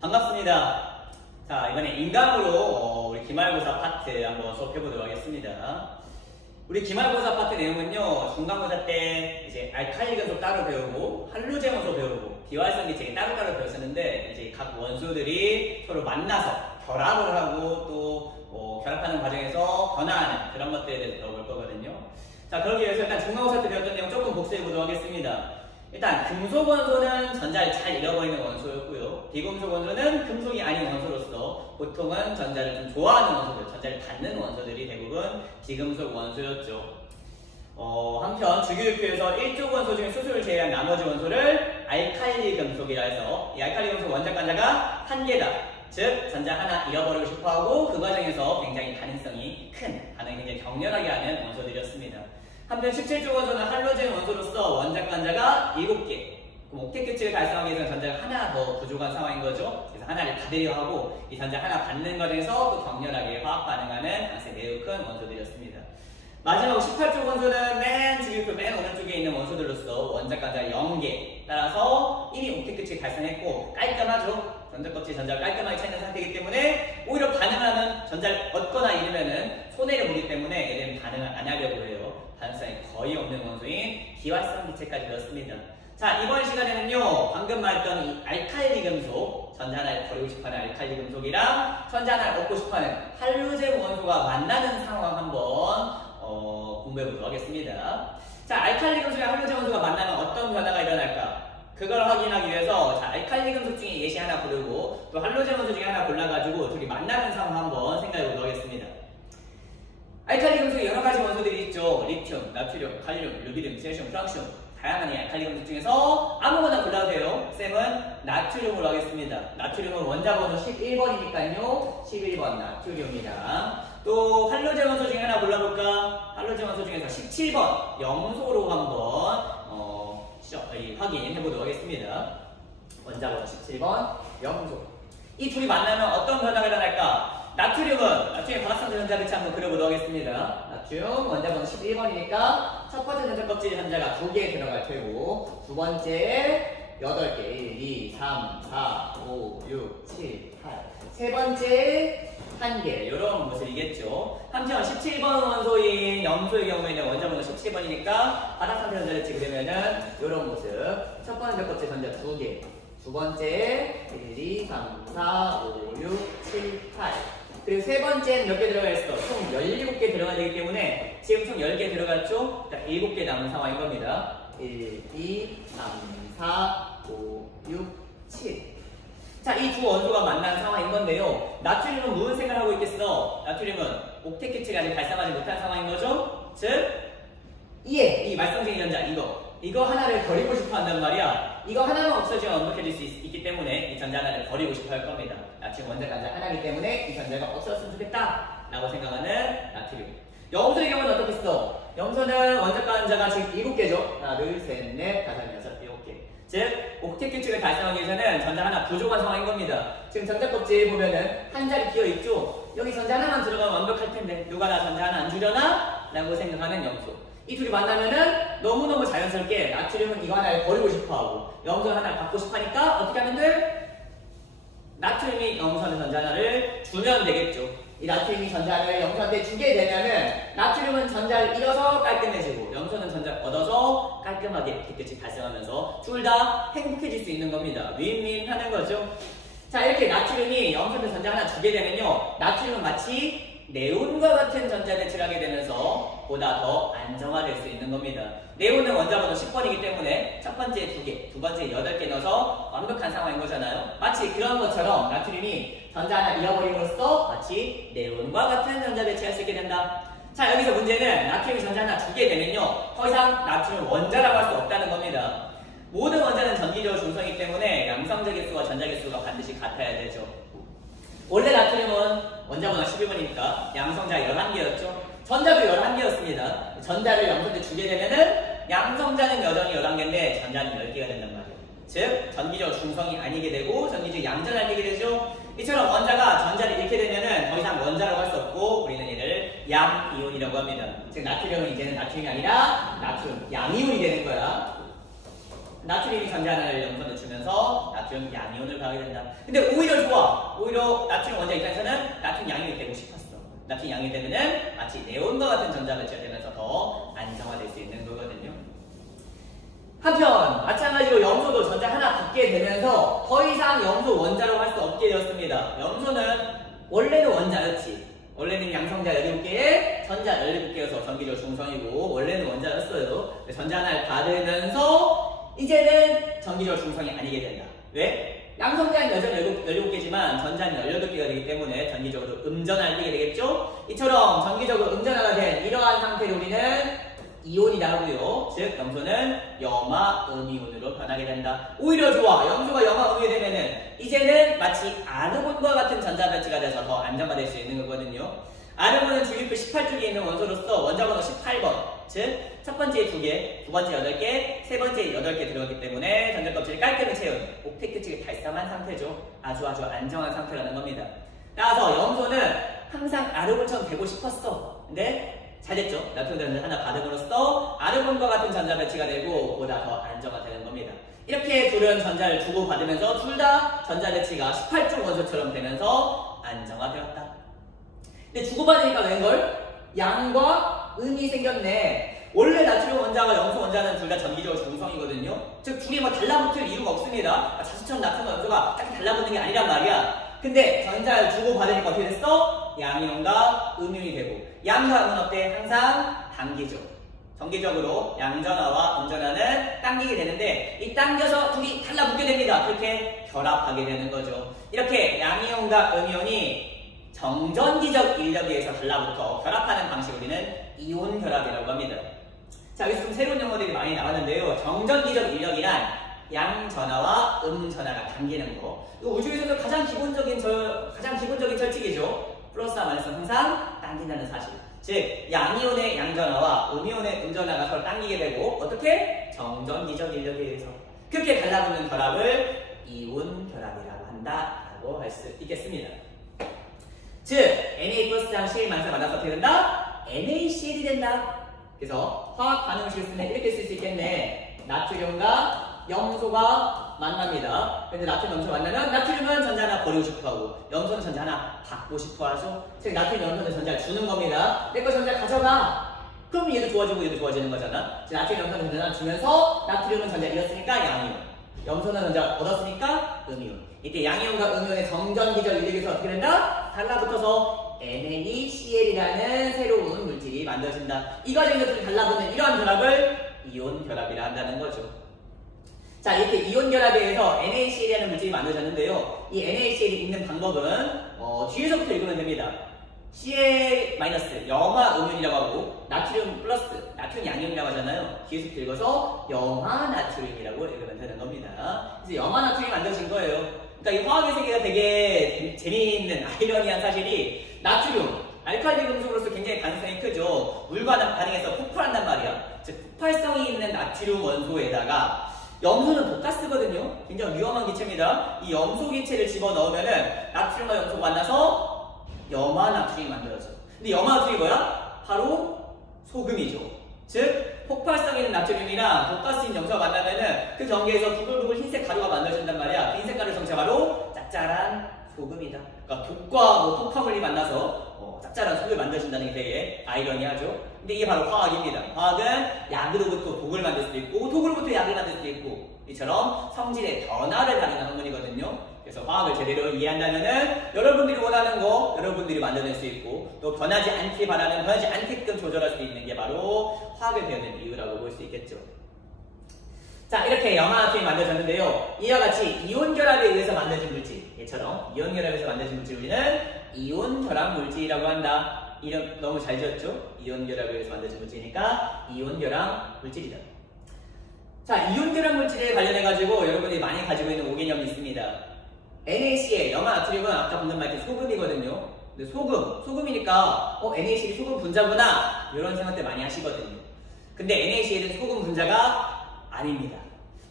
반갑습니다. 자, 이번에 인강으로 우리 기말고사 파트 한번 수업해보도록 하겠습니다. 우리 기말고사 파트 내용은요, 중간고사 때 이제 알칼리 금속 따로 배우고 할로젠 원소 배우고 비활성 기체기 따로따로 배웠었는데, 이제 각 원소들이 서로 만나서 결합을 하고 또 결합하는 과정에서 변화하는 그런 것들에 대해서 배워볼 거거든요. 자, 그러기 위해서 일단 중간고사 때 배웠던 내용 조금 복습해보도록 하겠습니다. 일단 금속 원소는 전자를 잘 잃어버리는 원소였고요. 비금속 원소는 금속이 아닌 원소로서 보통은 전자를 좀 좋아하는 원소들, 전자를 받는 원소들이 대부분 비금속 원소였죠. 한편 주기율표에서 1족 원소 중에 수소를 제외한 나머지 원소를 알칼리 금속이라 해서 이 알칼리 금속 원자 관자가 한 개다. 즉 전자 하나 잃어버리고 싶어하고 그 과정에서 굉장히 가능성이 큰, 반응이 굉장히 격렬하게 하는 원소들이었습니다. 한편 17족 원소는 할로젠 원소로서 원자 관자가 7개. 그럼 옥텟 규칙을 달성하기 위해서는 전자가 하나 더 부족한 상황인 거죠. 그래서 하나를 받으려 하고 이 전자 하나 받는 과정에서 또 격렬하게 화학 반응하는 가스의 매우 큰 원소들이었습니다. 마지막 18족 원소는 맨 주기율표 맨 오른쪽에 있는 원소들로서 원자 관자가 0개. 따라서 이미 옥텟 규칙을 달성했고 깔끔하죠. 전자 껍질 전자가 깔끔하게 차 있는 상태이기 때문에 오히려 반응하면 전자를 얻거나 잃으면 손해를 보기 때문에 얘는 반응을 안 하려고 해요. 반응성이 거의 없는 원소인 비활성 기체까지 배웠습니다. 자, 이번 시간에는요, 방금 말했던 이 알칼리 금속, 전자 하나를 버리고 싶어하는 알칼리 금속이랑 전자 하나를 얻고 싶어하는 할로젠 원소가 만나는 상황 한번 공부해보도록 하겠습니다. 자, 알칼리 금속이랑 할로젠 원소가 만나면 어떤 변화가 일어날까? 그걸 확인하기 위해서 자, 알칼리 금속 중에 예시 하나 고르고 또 할로젠 원소 중에 하나 골라가지고 둘이 만나는 상황 한번 생각해보도록 하겠습니다. 알칼리 금속에 여러 가지 원소들이 있죠. 리튬, 나트륨, 칼륨, 루비륨, 세슘, 프랑슘. 다양한 이 알칼리 금속 중에서 아무거나 골라도 돼요. 쌤은 나트륨으로 하겠습니다. 나트륨은 원자 번호 11번이니까요. 11번 나트륨이랑 또 할로젠 원소 중에 하나 골라볼까? 할로젠 원소 중에서 17번 염소로 한번 확인해보도록 하겠습니다. 원자 번호 17번 염소. 이 둘이 만나면 어떤 변화가 일어날까? 나트륨의 화학상대 전자 배치 한번 그려보도록 하겠습니다. 나트륨 원자 번호 11번이니까 첫 번째 전자 껍질 전자가 2개 들어갈 테고 두 번째 8개 1, 2, 3, 4, 5, 6, 7, 8 세 번째 1개 이런 모습이겠죠. 한편 17번 원소인 염소의 경우에는 원자 번호 17번이니까 화학상대 전자 배치 그리면은 이런 모습. 첫 번째 껍질 전자 2개 두 번째 1, 2, 3, 4, 5, 6, 7, 8 그리고 세 번째는 몇 개 들어가 있어? 총 17개 들어가야 되기 때문에 지금 총 10개 들어갔죠? 그러니까 7개 남은 상황인 겁니다. 1, 2, 3, 4, 5, 6, 7 자, 이 두 원소가 만난 상황인 건데요. 나트륨은 무슨 생각을 하고 있겠어? 나트륨은 옥텟 규칙이 아직 발생하지 못한 상황인 거죠? 즉, 이 말썽쟁이 전자 이거 하나를 버리고 싶어 한단 말이야. 이거 하나만 없어지면 완벽해질 수 있기 때문에 이 전자 하나를 버리고 싶어 할 겁니다. 나트륨 원자 관자 하나이기 때문에 이 전자가 없어졌으면 좋겠다 라고 생각하는 나트륨. 염소의 경우는 어떻겠어? 염소는 원자 관자가 지금 7개죠. 하나, 둘, 셋, 넷, 다섯, 여섯, 7개. 즉, 옥텟 규칙을 달성하기 위해서는 전자 하나 부족한 상황인 겁니다. 지금 전자 껍질 보면은 한 자리 비어있죠? 여기 전자 하나만 들어가면 완벽할 텐데 누가 나 전자 하나 안 주려나? 라고 생각하는 염소. 이 둘이 만나면은 너무너무 자연스럽게 나트륨은 이거 하나를 버리고 싶어하고 염소 하나를 받고 싶어하니까 어떻게 하면 돼? 나트륨이 염소한테 전자 하나를 주면 되겠죠. 이 나트륨이 전자 하나를 염소한테 주게 되면은 나트륨은 전자를 잃어서 깔끔해지고 염소는 전자를 얻어서 깔끔하게 옥텟 발생하면서 둘 다 행복해질 수 있는 겁니다. 윈윈 하는 거죠. 자, 이렇게 나트륨이 염소한테 전자 하나 주게 되면요, 나트륨은 마치 네온과 같은 전자 배치를 하게 되면서 보다 더 안정화될 수 있는 겁니다. 네온은 원자 번호 10번이기 때문에 첫 번째 2개, 두 번째 8개 넣어서 완벽한 상황인 거잖아요. 마치 그런 것처럼 나트륨이 전자 하나 잃어버림으로써 마치 네온과 같은 전자 배치할 수 있게 된다. 자, 여기서 문제는 나트륨이 전자 하나 주게 되면요, 더 이상 나트륨 원자라고 할 수 없다는 겁니다. 모든 원자는 전기적으로 중성이기 때문에 양성자 개수와 전자 개수가 반드시 같아야 되죠. 원래 나트륨은 원자 번호 11번이니까 양성자 11개였죠. 전자도 11개였습니다. 전자를 염소한테 주게 되면은 양성자는 여전히 11개인데 전자는 10개가 된단 말이에요. 즉, 전기적 중성이 아니게 되고 전기적 양전을 아니게 되죠. 이처럼 원자가 전자를 잃게 되면은 더 이상 원자라고 할 수 없고 우리는 얘를 양이온이라고 합니다. 즉, 나트륨은 이제는 나트륨이 아니라 나트륨 양이온이 되는 거야. 나트륨이 전자 하나를 염소한테 주면서 가면서 나트륨 양이온을 가하게 된다. 근데 오히려 좋아. 오히려 나트륨 원자 입장에서는 나트륨 양이온이 되고 싶었어. 나트륨 양이 되면은 마치 네온과 같은 전자 배치가 되면서 더 안정화될 수 있는 거거든요. 한편 마찬가지로 염소도 전자 하나 붙게 되면서 더 이상 염소 원자로 할 수 없게 되었습니다. 염소는 원래는 원자였지. 원래는 양성자 17개에 전자 17개여서 전기적 중성이고 원래는 원자였어요. 전자 하나를 받으면서 이제는 전기적 중성이 아니게 된다. 왜? 양성자는 여전히 17개지만 전자는 18개가 되기 때문에 전기적으로 음전화를 띠게 되겠죠? 이처럼 전기적으로 음전화가 된 이러한 상태를 우리는 이온이라 하고요. 즉 염소는 염화 음이온으로 변하게 된다. 오히려 좋아. 염소가 염화 음이 되면은 이제는 마치 아르곤과 같은 전자 배치가 돼서 더 안정화될 수 있는 거거든요. 아르곤은 주기표 18쪽에 있는 원소로서 원자번호 18번, 즉 첫 번째 2개, 두 번째 8개, 세 번째 8개 들어갔기 때문에 전자 껍질을 깔끔히 채운 옥텟트 측이 달성한 상태죠. 아주 안정한 상태라는 겁니다. 따라서 염소는 항상 아르곤처럼 되고 싶었어. 근데 잘 됐죠? 나트륨 하나 받음으로써 아르곤과 같은 전자 배치가 되고 보다 더 안정화되는 겁니다. 이렇게 둘은 전자를 주고받으면서 둘 다 전자 배치가 18종 원소처럼 되면서 안정화되었다. 근데 주고받으니까 웬걸? 양과 음이 생겼네. 원래 나트륨 원자와 염소 원자는 둘 다 전기적으로 중성이거든요. 즉 둘이 뭐 달라붙을 이유가 없습니다. 자수처럼 나트륨 원소가 딱히 달라붙는 게 아니란 말이야. 근데 전자를 주고받으니까 어떻게 됐어? 양이온과 음이온이 되고 양과 음은 어때? 항상 당기죠. 정기적으로 양전화와 음전화는 당기게 되는데 이 당겨서 둘이 달라붙게 됩니다. 그렇게 결합하게 되는 거죠. 이렇게 양이온과 음이온이 정전기적 인력에 의해서 달라붙어 결합하는 방식을 우리는 이온 결합이라고 합니다. 자, 여기서 좀 새로운 용어들이 많이 나왔는데요. 정전기적 인력이란 양전화와 음전화가 당기는 거. 이거 우주에서도 가장 기본적인 철칙이죠. 플러스와 마이너스는 항상 당긴다는 사실. 즉, 양이온의 양전화와 음이온의 음전화가 서로 당기게 되고 어떻게? 정전기적 인력에 의해서. 그렇게 달라붙는 결합을 이온 결합이라고 한다라고 할 수 있겠습니다. 즉, Na 플러스랑 Cl만서 만나서 어떻게 된다? NaCl이 된다. 그래서 화학 반응식을 쓰면 이렇게 쓸 수 있겠네. 나트륨과 염소가 만납니다. 근데 나트륨 염소 만나면 나트륨은 전자 하나 버리고 싶어 하고 염소는 전자 하나 받고 싶어 하죠. 즉 나트륨 염소는 전자를 주는 겁니다. 내 거 전자 가져가. 그럼 얘도 좋아지고 얘도 좋아지는 거잖아. 즉 나트륨 염소는 전자 하나 주면서 나트륨은 전자 잃었으니까 양이온, 염소는 전자 얻었으니까 음이온. 이때 양이온과 음이온의 정전기적 인력에서 어떻게 된다? 달라붙어서 NaCl이라는 새로운 물질이 만들어진다. 이 과정에서 달라붙는 이러한 결합을 이온 결합이라 한다는 거죠. 자, 이렇게 이온 결합에 의해서 NaCl이라는 물질이 만들어졌는데요. 이 NaCl이 있는 방법은 뒤에서부터 읽으면 됩니다. Cl- 염화 음이온이라고 하고 나트륨 플러스 나트륨 양이온이라고 하잖아요. 뒤에서부터 읽어서 염화 나트륨이라고 읽으면 되는 겁니다. 그래서 염화 나트륨이 만들어진 거예요. 그러니까 이 화학의 세계가 되게 재미있는 아이러니한 사실이 나트륨, 알칼리 금속으로서 굉장히 가능성이 크죠. 물과 반응해서 폭발한단 말이야. 즉 폭발성이 있는 나트륨 원소에다가 염소는 독가스거든요. 굉장히 위험한 기체입니다. 이 염소 기체를 집어넣으면은 나트륨과 염소가 만나서 염화나트륨이 만들어져. 근데 염화나트륨이 뭐야? 바로 소금이죠. 즉 폭발성 있는 나트륨이나 독가스인 염소가 만나면은 그 전기에서 부글부글 흰색 가루가 만들어진단 말이야. 그 흰색 가루 정체 바로 짭짤한 소금이다. 그러니까 독과 폭화물이 만나서 짭짤한 소금을 만들어진다는 게 되게 아이러니하죠. 근데 이게 바로 화학입니다. 화학은 약으로부터 독을 만들 수도 있고 독으로부터 약을 만들 수도 있고 이처럼 성질의 변화를 가리는 학문이거든요. 그래서 화학을 제대로 이해한다면은 여러분들이 원하는 거 여러분들이 만들어낼 수 있고 또 변하지 않길 바라는 변하지 않게끔 조절할 수 있는 게 바로 화학을 배우는 이유라고 볼 수 있겠죠. 자, 이렇게 염화나트륨이 만들어졌는데요. 이와 같이 이온 결합에 의해서 만들어진 물질, 얘처럼 이온 결합에서 만들어진 물질 우리는 이온 결합 물질이라고 한다. 이름 너무 잘 지었죠? 이온 결합에 의해서 만들어진 물질이니까 이온 결합 물질이다. 자, 이온 결합 물질에 관련해가지고 여러분들이 많이 가지고 있는 오개념이 있습니다. NaCl, 염화나트륨은 아까 방금 말했던 소금이거든요. 근데 소금이니까 NaCl이 소금 분자구나 이런 생각들 많이 하시거든요. 근데 NaCl은 소금 분자가 아닙니다.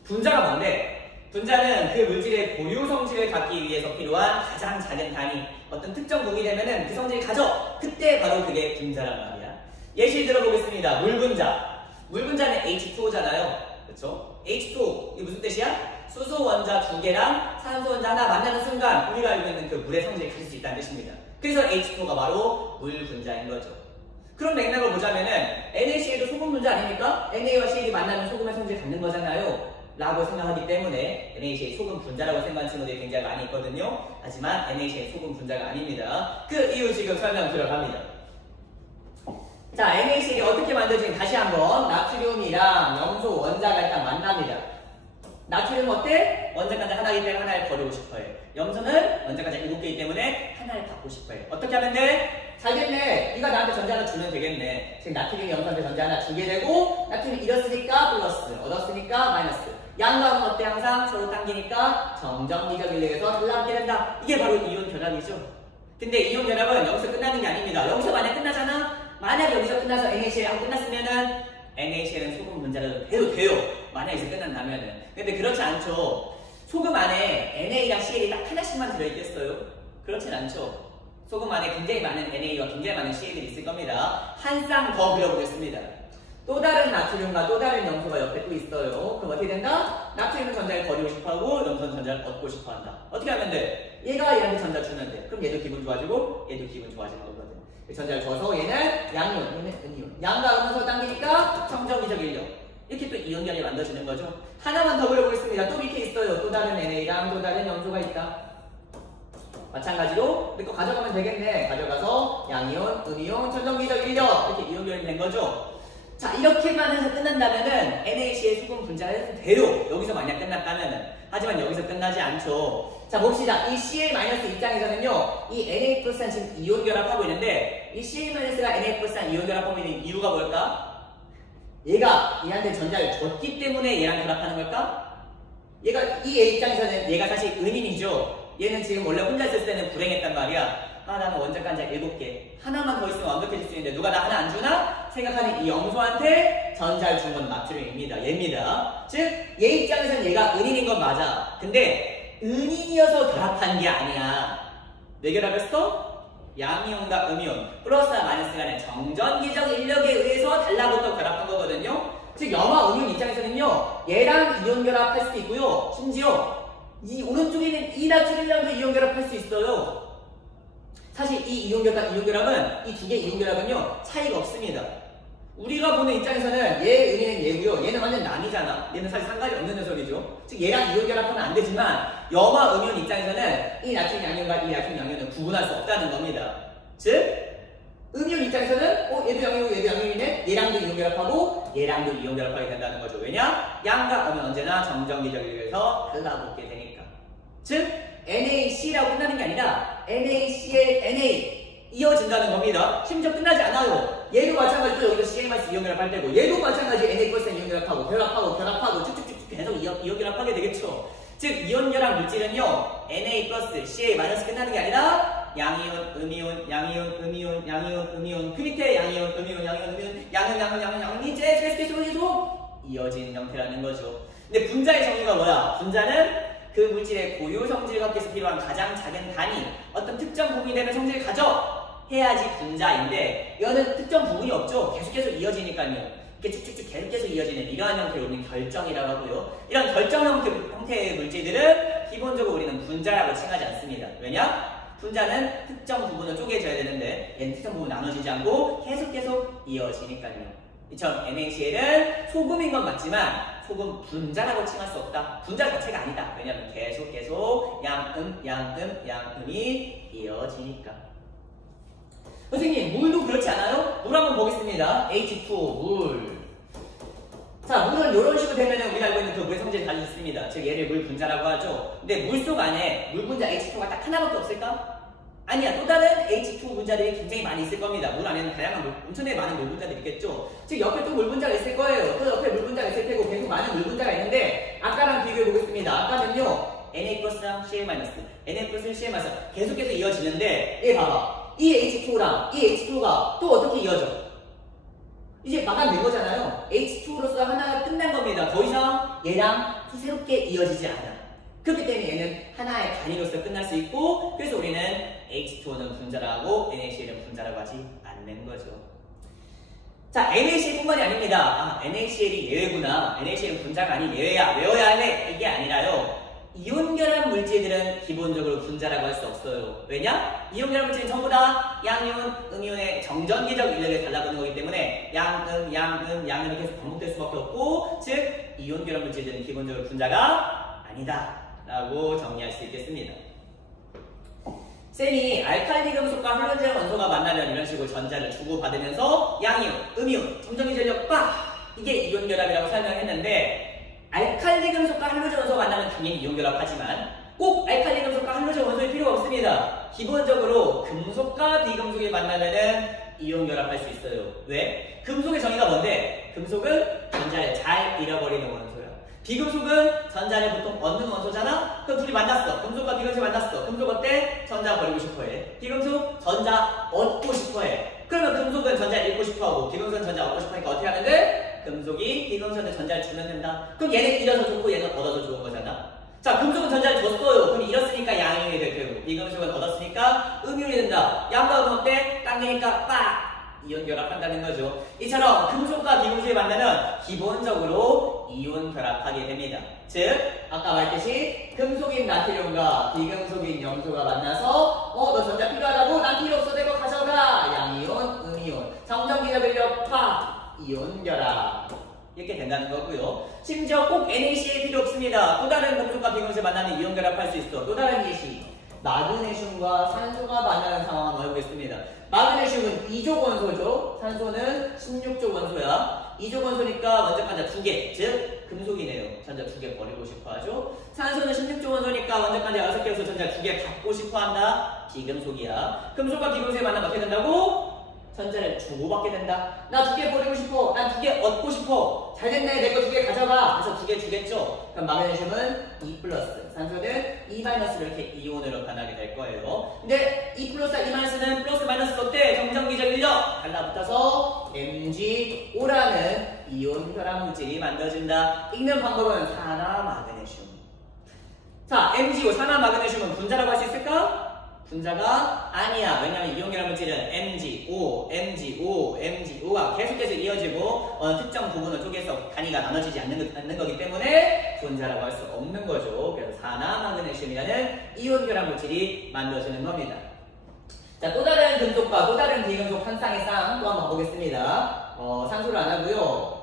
분자가 뭔데? 분자는 그 물질의 고유 성질을 갖기 위해서 필요한 가장 작은 단위, 어떤 특정 동이 되면은 그 성질을 가져. 그때 바로 그게 분자란 말이야. 예시 들어보겠습니다. 물 분자. 물 분자는 H2O잖아요. 그렇죠? H2O 이게 무슨 뜻이야? 수소 원자 2개랑 산소 원자 하나 만나는 순간 우리가 알고 있는 그 물의 성질을 가질 수 있다는 뜻입니다. 그래서 H2O가 바로 물 분자인 거죠. 그런 맥락을 보자면은 NaCl도 소금 분자 아닙니까? Na와 Cl이 만나면 소금의 성질을 갖는 거잖아요. 라고 생각하기 때문에 NaCl 소금 분자라고 생각하는 친구들이 굉장히 많이 있거든요. 하지만 NaCl 소금 분자가 아닙니다. 그 이유 지금 설명 들어갑니다. 자, NaCl이 어떻게 만들어지는지 다시 한번 나트륨이랑 염소 원자가 일단 만납니다. 나트륨은 어때? 원자간자 하나이기 때문에 하나를 버리고 싶어요. 염소는 원자간자 7개이기 때문에 하나를 갖고 싶어요. 어떻게 하면 돼? 잘 됐네. 네가 나한테 전자 하나 주면 되겠네. 지금 나트륨이 염소한테 전자 하나 주게 되고 나트륨이 잃었으니까 플러스, 얻었으니까 마이너스. 양감은 어때? 항상 서로 당기니까 정정기적 인력에서 달라붙게 된다. 이게 바로 이온 결합이죠. 근데 이온 결합은 여기서 끝나는 게 아닙니다. 여기서 만약 끝나잖아? 만약 여기서 끝나서 NaCl하고 끝났으면은 NaCl은 소금 분자라도 해도 돼요. 만약 여기서 끝난다면은. 근데 그렇지 않죠. 소금 안에 Na랑 CL이 딱 하나씩만 들어있겠어요? 그렇진 않죠. 소금 안에 굉장히 많은 NA와 굉장히 많은 CL이 있을 겁니다. 한 쌍 더 그려보겠습니다. 또 다른 나트륨과 또 다른 염소가 옆에 또 있어요. 그럼 어떻게 된다? 나트륨은 전자를 버리고 싶어하고 염소는 전자를 얻고 싶어한다. 어떻게 하면 돼? 얘가 얘한테 전자 주면 돼. 그럼 얘도 기분 좋아지고 얘도 기분 좋아지는 거거든. 전자를 줘서 얘는 양이온, 얘는 은이온. 양과 음은 서로 당기니까 정정기적 인력. 이렇게 또 이온결이 만들어지는 거죠. 하나만 더 그려보겠습니다. 또 밑에 있어요. 또 다른 NA랑 또 다른 염소가 있다. 마찬가지로 이거 가져가면 되겠네. 가져가서 양이온, 은이온, 정정기적 인력. 이렇게 이온결이 된 거죠. 자, 이렇게만 해서 끝난다면은 NaCl 소금 분자가 해도 돼요. 여기서 만약 끝났다면은. 하지만 여기서 끝나지 않죠. 자, 봅시다. 이 Cl- 입장에서는요, 이 Na 플러스랑 지금 이온 결합하고 있는데, 이 Cl-가 Na 플러스랑 이온 결합하고 있는 이유가 뭘까? 얘가 얘한테 전자를 줬기 때문에 얘랑 결합하는 걸까? 얘가 이 A 입장에서는 얘가 사실 은인이죠. 얘는 지금 원래 혼자 있을 때는 불행했단 말이야. 아, 나는 원자간자 7개. 하나만 더 있으면 완벽해질 수 있는데 누가 나 하나 안 주나? 생각하는 이 염소한테 전자를 준 건 나트륨입니다. 얘입니다. 즉, 얘 입장에서는 얘가 은인인 건 맞아. 근데 은인이어서 결합한 게 아니야. 왜 결합했어? 양이온과 음이온, 플러스와 마이너스 간의 정전기적 인력에 의해서 달라붙어 결합한 거거든요. 즉, 염화 음이온 입장에서는요, 얘랑 이온 결합할 수도 있고요. 심지어 이 오른쪽에 있는 이 나트륨이랑도 이온 결합할 수 있어요. 사실 이 이온결합, 이온결합은 이 두 개의 이온결합은요 차이가 없습니다. 우리가 보는 입장에서는 얘 은인은 얘고요. 얘는 완전 남이잖아. 얘는 사실 상관이 없는 녀석이죠. 즉 얘랑 이온결합하면 안 되지만 염화 음이온 입장에서는 이 나트륨 양이온과 이 나트륨 양이온은 구분할 수 없다는 겁니다. 즉 음이온 입장에서는 얘도 양이고 얘도 양이온이네. 얘랑도 이온결합하고 얘랑도 이온결합하게 된다는 거죠. 왜냐? 양과 음은 언제나 정정기적에서 달라붙게 되니까. 즉 NaC라고 끝나는 게 아니라 NaCl, Na 이어진다는 겁니다. 심지어 끝나지 않아요. 얘도 마찬가지로 여기서 CL- 이온결합할 때고 얘도 마찬가지 Na 플러스 이온결합하고 결합하고 쭉쭉쭉 계속 이온결합하게 되겠죠. 즉 이온결합 물질은요 Na 플러스 CL 마이너스 끝나는 게 아니라 양이온, 음이온, 양이온, 음이온, 양이온, 음이온 그 밑에 양이온, 음이온, 양이온, 음이온, 양이온 계속 이어지는 형태라는 거죠. 근데 분자의 정의가 뭐야? 분자는 그 물질의 고유 성질을 갖기 위해서 필요한 가장 작은 단위, 어떤 특정 부분이 되면 성질을 가져 해야지 분자인데 이거는 특정 부분이 없죠. 계속 이어지니까요. 이렇게 쭉쭉쭉 계속 이어지는 이러한 형태를 우리는 결정이라고 하고요. 이런 결정 형태의 물질들은 기본적으로 우리는 분자라고 칭하지 않습니다. 왜냐? 분자는 특정 부분을 쪼개져야 되는데 얘는 특정 부분 나눠지지 않고 계속 이어지니까요. 이처럼 NaCl은 소금인 건 맞지만 소금 분자라고 칭할 수 없다. 분자 자체가 아니다. 왜냐하면 계속 양음이 이어지니까. 선생님, 물도 그렇지 않아요? 물 한번 보겠습니다. H2O, 물. 자, 물은 이런 식으로 되면 우리가 알고 있는 그 물의 성질을 가지고 있습니다. 즉, 얘를 물 분자라고 하죠. 근데 물속 안에 물 분자 H2O가 딱 하나밖에 없을까? 아니야. 또 다른 H2O 분자들이 굉장히 많이 있을 겁니다. 물 안에는 다양한 엄청나게 많은 물 분자들이 있겠죠. 즉 옆에 또 물 분자가 있을 거예요. 또 옆에 물 분자가 있을 테고 계속 많은 물 분자가 있는데 아까랑 비교해 보겠습니다. 아까는요 Na 플러스랑 CL 마이너스, Na 플러스 CL 마이너스 계속해서 이어지는데 얘 봐봐. 이 H2O랑 이 H2O가 또 어떻게 이어져? 이제 마감된 거잖아요. H2O로서 하나가 끝난 겁니다. 더 이상 얘랑 새롭게 이어지지 않아. 그렇기 때문에 얘는 하나의 단위로서 끝날 수 있고 그래서 우리는 H2O는 분자라고 NaCl은 분자라고 하지 않는 거죠. 자, NaCl뿐만이 아닙니다. 아, NaCl이 예외구나. NaCl은 분자가 아닌 예외야. 외워야 하네. 이게 아니라요. 이온결합 물질들은 기본적으로 분자라고 할 수 없어요. 왜냐? 이온결합 물질은 전부 다 양이온, 음이온의 정전기적 인력에 달라붙는 거기 때문에 양음이 계속 반복될 수밖에 없고, 즉 이온결합 물질들은 기본적으로 분자가 아니다 라고 정리할 수 있겠습니다. 쌤이 알칼리 금속과 할로젠 원소가 만나면 이런 식으로 전자를 주고받으면서 양이온, 음이온, 정전기적 인력 빡! 이게 이온결합이라고 설명했는데, 알칼리 금속과 할로젠 원소가 만나면 당연히 이온결합하지만 꼭 알칼리 금속과 할로젠 원소일 필요가 없습니다. 기본적으로 금속과 비금속이 만나면은 이온결합할 수 있어요. 왜? 금속의 정의가 뭔데? 금속은 전자를 잘 잃어버리는 원소야. 비금속은 전자를 보통 얻는 원소잖아? 그럼 둘이 만났어. 금속과 비금속이 만났어. 금속 어때? 전자 버리고 싶어해. 비금속 전자 얻고 싶어해. 그러면 금속은 전자를 잃고 싶어하고 비금속은 전자 얻고 싶어하니까 어떻게 하는 데? 금속이 비금속한테 전자를 주면 된다. 그럼 얘는 잃어서 좋고 얘는 얻어서 좋은 거잖아. 자, 금속은 전자를 줬어요. 그럼 잃었으니까 양이온이 될 테고 비금속은 얻었으니까 음이온이 된다. 양과 음 어때? 당기니까 빡! 이온 결합한다는 거죠. 이처럼 금속과 비금속이 만나면 기본적으로 이온 결합하게 됩니다. 즉, 아까 말했듯이 금속인 나트륨과 비금속인 염소가 만나서 너 전자 필요하다고? 난 필요 없어. 내가 가져가. 양이온, 음이온. 정전기적 인력 팍! 이온 결합. 이렇게 된다는 거고요. 심지어 꼭 NaCl 필요 없습니다. 또 다른 금속과 비금속이 만나면 이온 결합할 수 있어. 또 다른 예시. 마그네슘과 산소가 만나는 상황을 한번 해보겠습니다. 마그네슘은 2족 원소죠. 산소는 16족 원소야. 2족 원소니까 원자판자 2개, 즉 금속이네요. 전자 2개 버리고 싶어 하죠. 산소는 16족 원소니까 원자판자 6개여서 전자 2개 갖고 싶어 한다. 비금속이야. 금속과 비금속이 만나면 어떻게 된다고? 전자를 주고받게 된다. 나 2개 버리고 싶어. 난 2개 얻고 싶어. 잘 됐네. 내 거 2개 가져가. 그래서 2개 주겠죠. 그럼 마그네슘은 2+, 산소는 2- 이렇게 이온으로 변하게 될 거예요. 근데 2+, 2-는 플러스 마이너스 어때? 정전기적 인력 달라붙어서 MgO라는 이온 결합 물질이 만들어진다. 읽는 방법은 산화 마그네슘. 자, MgO, 산화 마그네슘은 분자라고 할 수 있을까? 분자가 아니야. 왜냐하면 이온결합 물질은 MgO가 계속해서 이어지고 특정 부분을 쪼개서 단위가 나눠지지 않는 거기 때문에 분자라고 할 수 없는 거죠. 그래서 산화 마그네슘이라는 이온결합 물질이 만들어지는 겁니다. 자, 또 다른 금속과 또 다른 비금속 한 쌍의 쌍 또 한번 보겠습니다. 산소를 안 하고요.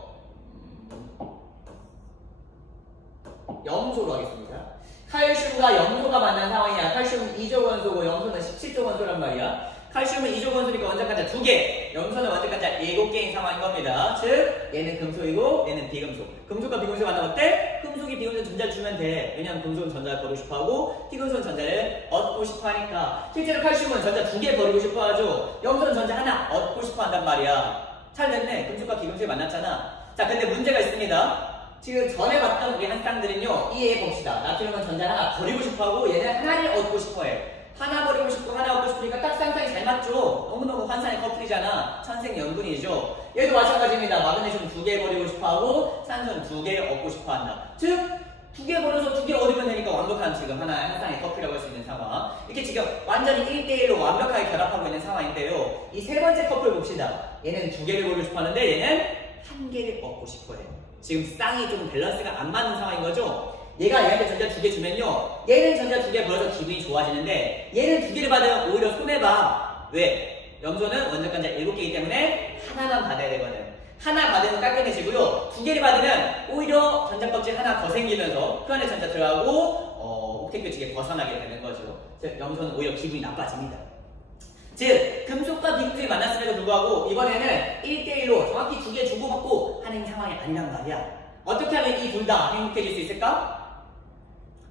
염소로 하겠습니다. 칼슘과 염소가 만난 상황이야. 칼슘은 2족 원소고 염소는 17족 원소란 말이야. 칼슘은 2족 원소니까 원자간자 2개, 염소는 원자간자 7개인 상황인 겁니다. 즉, 얘는 금속이고 얘는 비금속. 금속과 비금속이 만나면 어때? 금속이 비금속 전자를 주면 돼. 왜냐면 금속은 전자를 버리고 싶어하고 비금속은 전자를 얻고 싶어하니까. 실제로 칼슘은 전자 2개 버리고 싶어하죠. 염소는 전자 하나 얻고 싶어한단 말이야. 잘 됐네. 금속과 비금속이 만났잖아. 자, 근데 문제가 있습니다. 지금 전에 봤던 우리 한 쌍들은요, 이해해 봅시다. 나트륨은 전자 하나 버리고 싶어하고 얘는 하나를 얻고 싶어해. 하나 버리고 싶고 하나 얻고 싶으니까 딱 쌍쌍이 잘 맞죠? 너무너무 환상의 커플이잖아. 천생연분이죠. 얘도 마찬가지입니다. 마그네슘 2개 버리고 싶어하고 산소는 2개 얻고 싶어한다. 즉 2개 버려서 2개 얻으면 되니까 완벽한 지금 하나의 한 쌍의 커플이라고 할 수 있는 상황. 이렇게 지금 완전히 1대1로 완벽하게 결합하고 있는 상황인데요. 이 세 번째 커플 봅시다. 얘는 2개를 버리고 싶어하는데 얘는 1개를 얻고 싶어해. 지금 쌍이 좀 밸런스가 안 맞는 상황인 거죠? 얘가 얘한테 전자 2개 주면요, 얘는 전자 2개 벌어서 기분이 좋아지는데 얘는 2개를 받으면 오히려 손해봐. 왜? 염소는 원자간자 7개이기 때문에 하나만 받아야 되거든. 하나 받으면 깔끔해지고요, 2개를 받으면 오히려 전자 껍질 하나 더 생기면서 그 안에 전자 들어가고 옥텟 규칙에 벗어나게 되는 거죠. 즉 염소는 오히려 기분이 나빠집니다. 즉 금속과 비금속이 만났음에도 불구하고 이번에는 1대1로 정확히 2개 주고받고 하는 상황이 아니란 말이야. 어떻게 하면 이 둘 다 행복해질 수 있을까?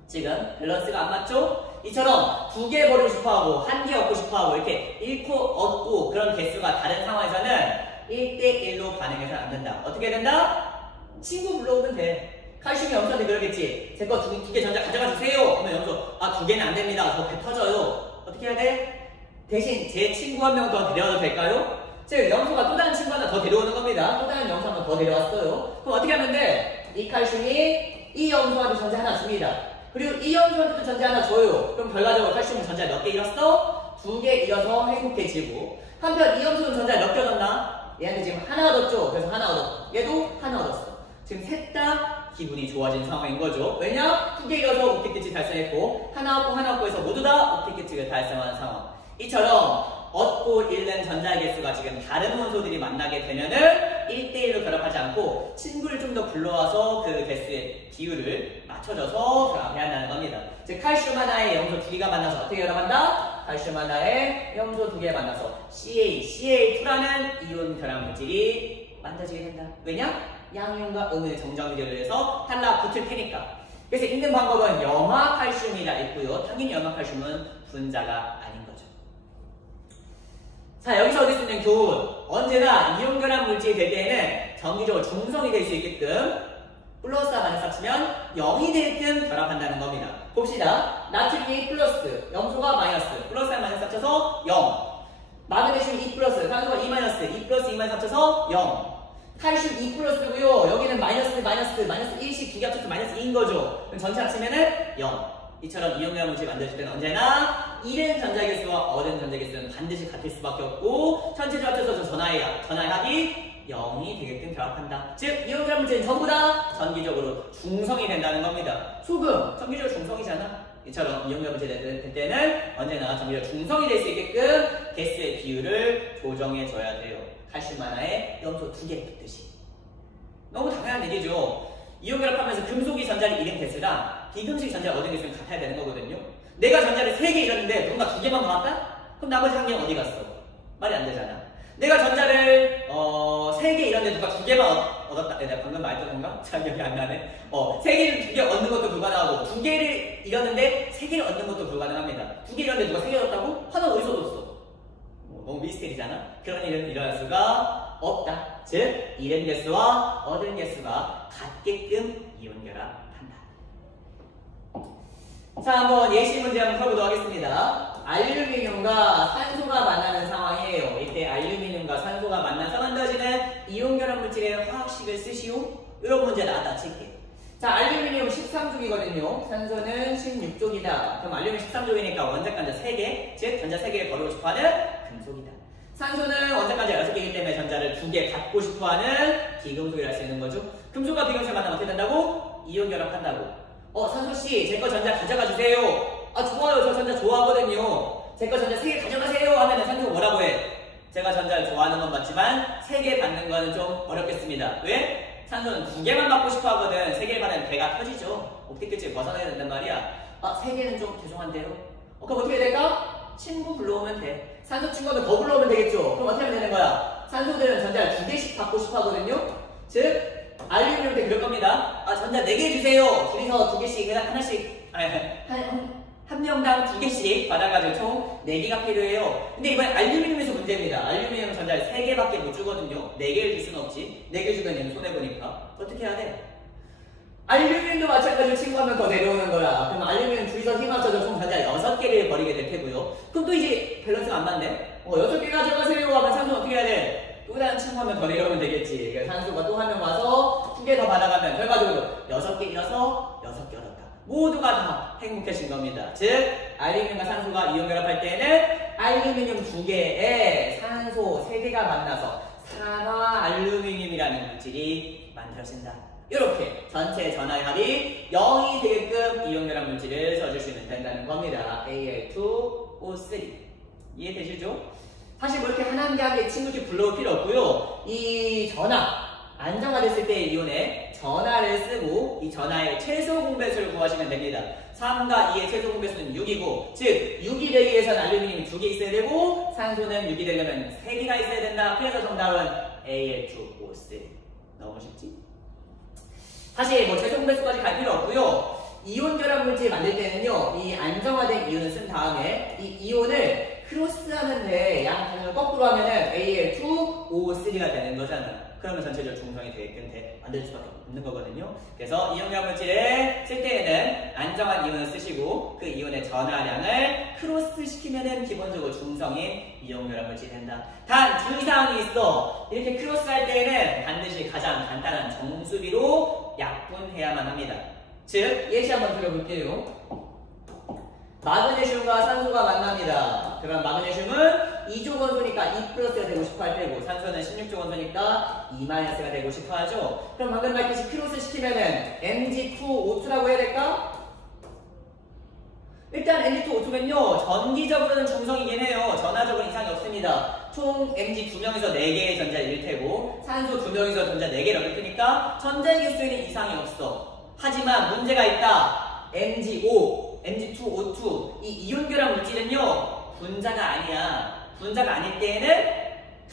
지금 밸런스가 안 맞죠? 이처럼 2개 버리고 싶어하고 1개 얻고 싶어하고 이렇게 잃고 얻고 그런 개수가 다른 상황에서는 1대1로 반응해서는 안 된다. 어떻게 된다? 친구 불러오면 돼. 칼슘이 염소한테 그러겠지. 제 거 2개 전자 가져가 주세요. 그러면 염소 2개는 안 됩니다. 저 배 터져요. 어떻게 해야 돼? 대신 제 친구 한 명 더 데려와도 될까요? 즉 염소가 또 다른 친구 하나 더 데려오는 겁니다. 또 다른 염소 하나 더 데려왔어요. 그럼 어떻게 하면 돼? 이 칼슘이 이 염소한테 전자 하나 줍니다. 그리고 이 염소한테도 전자 하나 줘요. 그럼 결과적으로 칼슘은 전자 몇 개 잃었어? 2개 잃어서 행복해지고, 한편 이 염소는 전자 몇 개 얻었나? 얘한테 지금 하나 얻었죠? 그래서 하나 얻었고 얘도 하나 얻었어. 지금 셋 다 기분이 좋아진 상황인 거죠. 왜냐? 두 개 잃어서 옥텟 규칙 달성했고 하나 얻고 하나 얻고 해서 모두 다 옥텟 규칙을 달성한 상황. 이처럼 얻고 잃는 전자의 개수가 지금 다른 원소들이 만나게 되면은 1대1로 결합하지 않고 친구를 좀 더 불러와서 그 개수의 비율을 맞춰줘서 결합해야 한다는 겁니다. 즉 칼슘 하나에 염소 두 개가 만나서 어떻게 결합한다? 칼슘 하나에 염소 두 개가 만나서 CA2라는 이온 결합 물질이 만들어지게 된다. 왜냐? 양이온과 음을 정정 비교를 해서 달라붙을 테니까. 그래서 읽는 방법은 염화칼슘이라 있고요. 당연히 염화칼슘은 분자가 아닌 거죠. 자, 여기서 얻을 수 있는 교훈. 언제나 이온 결합 물질이 될 때에는 정기적으로 중성이 될 수 있게끔 플러스와 마이너스 합치면 0이 되게끔 결합한다는 겁니다. 봅시다. 나트륨이 플러스, 염소가 마이너스, 플러스와 마이너스 합쳐서 0. 마그네슘 2 플러스, 산소가 2 마이너스, 2 플러스 2 마이너스 합쳐서 0. 칼슘 2 플러스고요. 여기는 마이너스 1씩 두 개 합쳐서 마이너스 2인 거죠. 그럼 전체 합치면은 0. 이처럼 이온 결합 물질 만들 때는 언제나 잃은 전자개수와 얻은 전자개수는 반드시 같을 수밖에 없고 전체적으로 합쳐서 전하의 합이 0이 되게끔 결합한다. 즉 이온 결합 물질은 전부 다 전기적으로 중성이 된다는 겁니다. 소금 전기적으로 중성이잖아. 이처럼 이온 결합 물질이 될 때는 언제나 전기적으로 중성이 될 수 있게끔 개수의 비율을 조정해 줘야 돼요. 칼슘 하나에 염소 두 개 붙듯이. 너무 당연한 얘기죠. 이온 결합하면서 금속이 전자를 잃은 개수랑 비금속이 전자를 얻은 개수는 같아야 되는 거거든요. 내가 전자를 3개 잃었는데 누군가 2개만 받았다? 그럼 나머지 한 개는 어디 갔어? 말이 안 되잖아. 내가 전자를 3개 잃었는데 누가 2개만 얻었다. 내가 방금 말했던 건가? 잘 기억이 안 나네. 3개를 2개 얻는 것도 불가능하고 2개를 잃었는데 3개를 얻는 것도 불가능합니다. 2개 잃었는데 누가 3개 얻었다고? 하나 어디서 얻었어? 너무 미스테리잖아. 그런 일은 일어날 수가 없다. 즉 잃은 개수와 얻은 개수가 같게끔 이온 결합한다. 자, 한번 예시 문제 한번 풀어보도록 하겠습니다. 알루미늄과 산소가 만나는 상황이에요. 이때 알루미늄과 산소가 만나서 만들어지는 이온 결합 물질의 화학식을 쓰시오. 이런 문제 나왔다 칠게. 자, 알루미늄 13족이거든요. 산소는 16족이다. 그럼 알루미늄 13족이니까 원자간자 3개, 즉 전자 3개를 버리고 싶어하는 금속이다. 산소는 원자간자 6개이기 때문에 전자를 2개 갖고 싶어하는 비금속이라 할 수 있는 거죠. 금속과 비금속을 만나면 어떻게 된다고? 이온 결합한다고. 산소씨, 제 거 전자 가져가 주세요. 아, 좋아요. 저 전자 좋아하거든요. 제 거 전자 3개 가져가세요. 하면 산소가 뭐라고 해? 제가 전자를 좋아하는 건 맞지만 3개 받는 거는 좀 어렵겠습니다. 왜? 산소는 2개만 받고 싶어 하거든. 3개를 받으면 배가 터지죠. 옥텟 규칙을 벗어나야 된단 말이야. 3개는 좀 죄송한데요. 그럼 어떻게 될까? 친구 불러오면 돼. 산소 친구하면 더 불러오면 되겠죠. 그럼 어떻게 하면 되는 거야? 산소들은 전자를 2개씩 받고 싶어 하거든요. 즉 알루미늄 때 그럴 겁니다. 전자 4개 주세요. 둘이서 2개씩, 그냥 하나씩, 한 명당 2개씩 받아가지고 총 4개가 필요해요. 근데 이번에 알루미늄에서 문제입니다. 알루미늄 전자를 3개밖에 못 주거든요. 4개를 줄 수는 없지. 4개 주면 얘는 손해보니까. 어떻게 해야 돼? 알루미늄도 마찬가지로 친구하면 더 내려오는 거야. 그럼 알루미늄 둘이서 힘 합쳐서 총 전자 6개를 버리게 될 테고요. 그럼 또 이제 밸런스가 안 맞네? 6개 가져가세요 하면 산소는 어떻게 해야 돼? 또 다른 친구 하면 더 내려오면 되겠지. 그러니까 산소가 또 한 명 와서 2개 더 받아가면 결과적으로 6개 잃어서 6개 얻었다. 모두가 다 행복해진 겁니다. 즉 알루미늄과 산소가 이온 결합할 때는 알루미늄 2개에 산소 3개가 만나서 산화 알루미늄이라는 물질이 만들어진다. 이렇게 전체 전하의 합이 0이 되게끔 이온 결합 물질을 써주시면 된다는 겁니다. Al2O3 이해되시죠? 사실 뭐 이렇게 하나하나게 친구들 불러올 필요 없고요. 이 전하, 안정화됐을 때의 이온에 전하를 쓰고 이 전하의 최소 공배수를 구하시면 됩니다. 3과 2의 최소 공배수는 6이고 즉 6이 되기 위해서는 알루미늄이 2개 있어야 되고 산소는 6이 되려면 3개가 있어야 된다. 그래서 정답은 Al2O3. 너무 쉽지? 사실 뭐 최소 공배수까지 갈 필요 없고요. 이온 결합 물질 만들 때는요. 이 안정화된 이온을 쓴 다음에 이 이온을 크로스하면 돼. 양 반응을 거꾸로 하면은 Al2O3가 되는 거잖아. 그러면 전체적으로 중성이 되게끔 만들 수밖에 없는 거거든요. 그래서 이온 결합 물질을 쓸 때에는 안정한 이온을 쓰시고 그 이온의 전하량을 크로스 시키면은 기본적으로 중성인 이온 결합 물질이 된다. 단 주의사항이 있어. 이렇게 크로스 할 때에는 반드시 가장 간단한 정수비로 약분해야만 합니다. 즉 예시 한번 들어볼게요. 마그네슘과 산소가 만납니다. 그럼 마그네슘은 2족 원소니까 2 플러스가 되고 싶어 할 테고 산소는 16족 원소니까 2 마이너스가 되고 싶어 하죠. 그럼 방금 말했듯이 크로스 시키면은 Mg2O2라고 해야 될까? 일단 Mg2O2면요 전기적으로는 중성이긴 해요. 전하적으로는 이상이 없습니다. 총 Mg 2명에서 4개의 전자일 테고 산소 2명에서 전자 4개를 얻을 테니까 전자의 개수에는 이상이 없어. 하지만 문제가 있다. Mg2O, 이 이온결합 물질은요 분자가 아니야. 분자가 아닐 때에는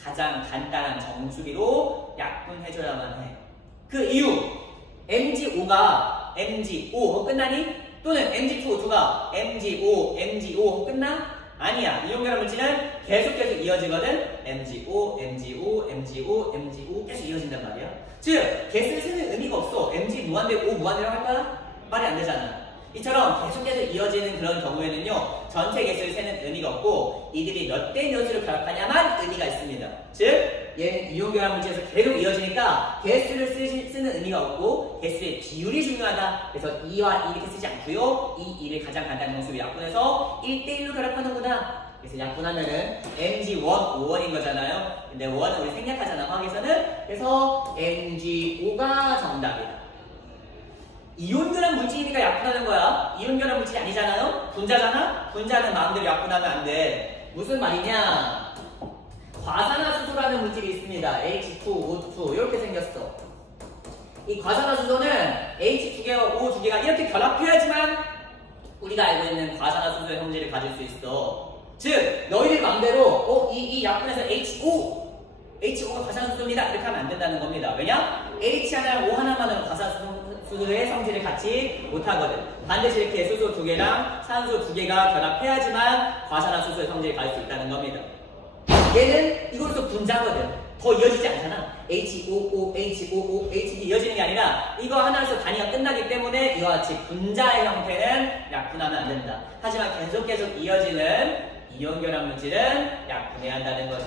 가장 간단한 정수기로 약분해줘야만 해. 그 이유 MgO가 MgO 끝나니? 또는 Mg2O2가 MgO 끝나? 아니야. 이온결합 물질은 계속 이어지거든. MgO 계속 이어진단 말이야. 즉 개수를 세는 의미가 없어. Mg 무한대 O 무한대라고 할까? 말이 안 되잖아. 이처럼 계속해서 이어지는 그런 경우에는요 전체 개수를 세는 의미가 없고 이들이 몇 대 몇으로 결합하냐만 의미가 있습니다. 즉 얘는 이온결합 물질에서 계속 이어지니까 개수를 쓰는 의미가 없고 개수의 비율이 중요하다. 그래서 2와 2 이렇게 쓰지 않고요 2, 2를 가장 간단한 정수로 약분해서 1대1로 결합하는구나. 그래서 약분하면은 Mg1O1인 거잖아요. 근데 5는 우리 생략하잖아 화학에서는. 그래서 Mg5가 정답이다. 이온결합 물질이니까 약분하는 거야. 이온결합 물질이 아니잖아요? 분자잖아? 분자는 마음대로 약분하면 안 돼. 무슨 말이냐? 과산화수소라는 물질이 있습니다. H2O2 이렇게 생겼어. 이 과산화수소는 H 2개와 O 2개가 이렇게 결합해야지만 우리가 알고 있는 과산화수소의 성질을 가질 수 있어. 즉 너희들 마음대로 이 약분에서 H5가 과산화수소입니다. 이렇게 하면 안 된다는 겁니다. 왜냐? H 하나랑 O 하나만은 과산화수소의 성질을 갖지 못하거든. 반드시 이렇게 수소 2개랑 산소 2개가 결합해야지만 과산화수소의 성질을 가질 수 있다는 겁니다. 얘는 이걸로서 분자거든. 더 이어지지 않잖아. HOO 이렇게 이어지는 게 아니라 이거 하나에서 단위가 끝나기 때문에 이와 같이 분자의 형태는 약분하면 안 된다. 하지만 계속 이어지는 이온결합 물질은 약분해야 한다는 거죠.